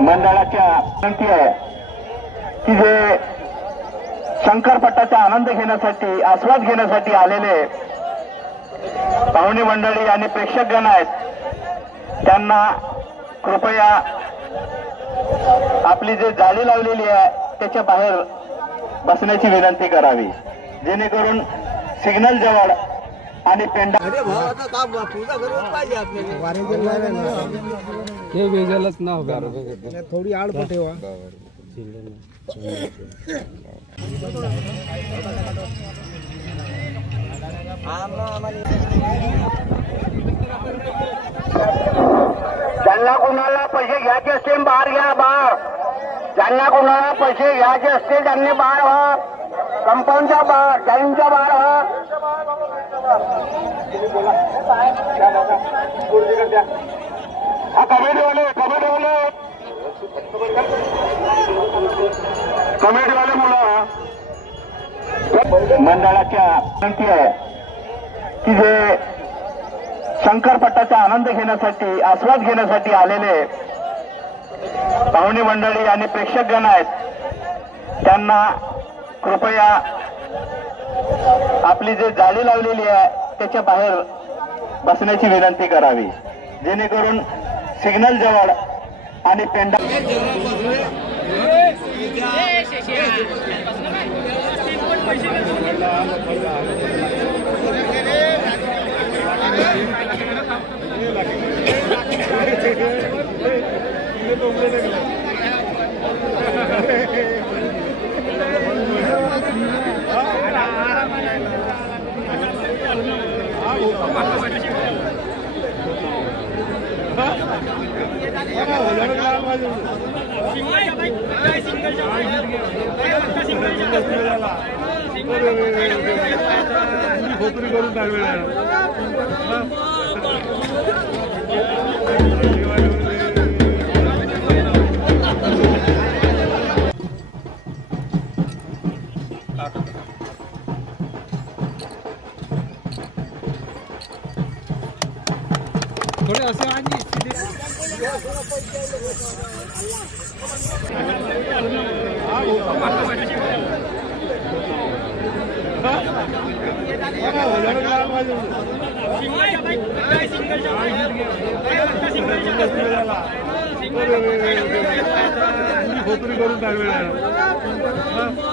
मंडळाच्या विनंती आहे की जे शंकरपटाचा आनंद घेण्यासाठी आस्वाद घेण्यासाठी आलेले पाहुणे मंडळी आणि प्रेक्षकगण आहेत त्यांना कृपया आपली जे जाळी लावलेली आहे त्याच्या बाहेर बसण्याची विनंती करावी, जेणेकरून सिग्नल जवळ आणि पेंडा हे वेगळंच नाव थोडी आड पण ठेवा. ज्यांना कोणाला पैसे घ्यायचे असतील बाहेर घ्या, बाहेर. ज्यांना कोणाला पैसे घ्यायचे असतील त्यांनी बाहेर व्हा, कंपाऊंडच्या बाहेर, जाईंच्या बाहेर व्हा. हा कमिटीवाले मुलं मंडळाच्या विनंती आहे की जे शंकरपटाचा आनंद घेण्यासाठी आस्वाद घेण्यासाठी आलेले पाहुणे मंडळी आणि प्रेक्षकगण आहेत त्यांना कृपया आपली जे जाळी लावलेली आहे त्याच्या बाहेर बसण्याची विनंती करावी, जेणेकरून सिग्नल जवळ आणि पेंडा थोडे असे आजी करून